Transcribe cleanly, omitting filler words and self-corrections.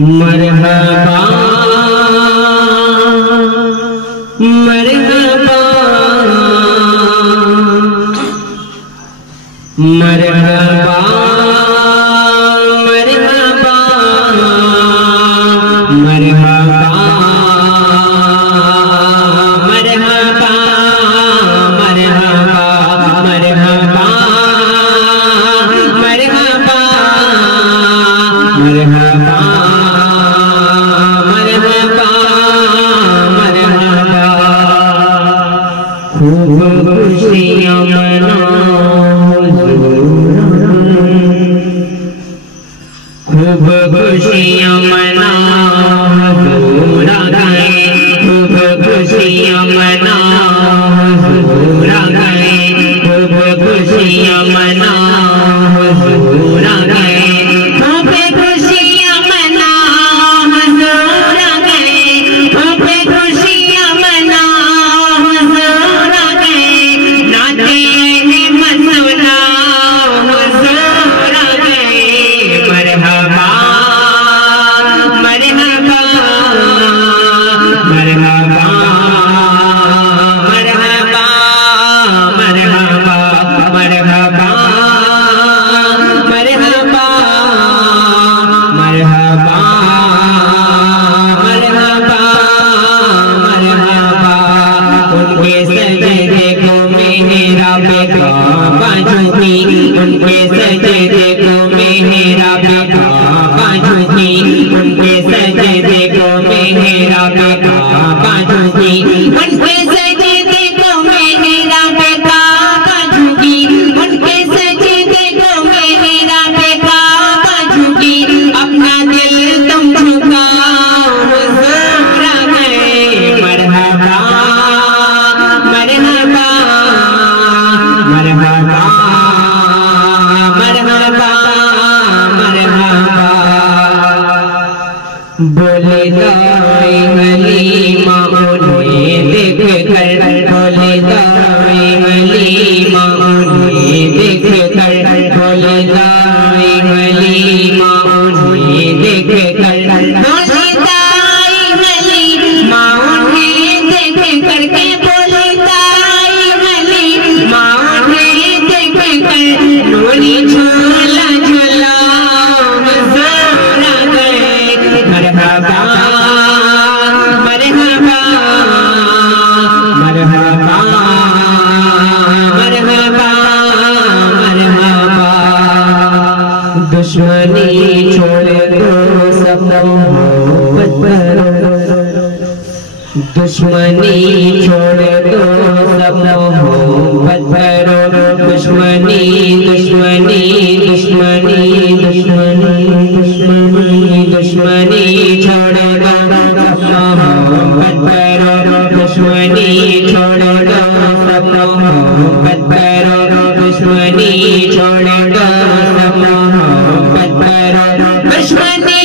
मरहबा मरहबा मरहबा मरहबा मरहबा मरहबा मरहबा मरहबा मरहबा मरहबा खूब खुशियाँ मनाओ खूब खुशियाँ मनाओ हुजूर आ गए खूब खुशियाँ मनाओ हुजूर आ गए खूब खुशियाँ मनाओ हुजूर आ गए खूब खुशियाँ मनाओ हुजूर आ गए खूब खुशियाँ मनाओ हुजूर आ गए नाते मसला हुजूर आ गए मरहबा मरहबा मरहबा मरहबा मरहबा मरहबा मरहबा मरहबा मरहबा मरहबा उनके सजदे को मेरा बेकाबा झुकी उनके सजदे को मेरा बेकाबा झुकी उनके सजदे को मेरा बेकाबा झुकी उनके सजदे को मेरा बेकाबा झुकी उनके सजदे को मेरा बेकाबा झुकी अपना दिल तुम झुकाओ हुजूर आ गए मरहबा मरहबा मरहबा मरहबा मरहबा बोले दाई हलीमा उन्हें देख कर बोले दाई हलीमा उन्हें देख कर बोले दाई हलीमा उन्हें देख कर बोले दाई हलीमा उन्हें देख करके बोले दाई हलीमा उन्हें देख कर डोली झूला झूला हुजूर आ गए मरहबा मरहबा मरहबा मरहबा मरहबा दुश्मनी छोड़ दो सब मोहब्बत करो दुश्मनी छोड़ दो सब मोहब्बत करो दुश्मनी दुश्मनी दुश्मनी दुश्मनी दुश्मनी दुश्मनी छोड़ दो सब मोहब्बत करो दुश्मनी छोड़ दो सब मोहब्बत करो दुश्मनी छोड़ दो सब मोहब्बत करो दुश्मनी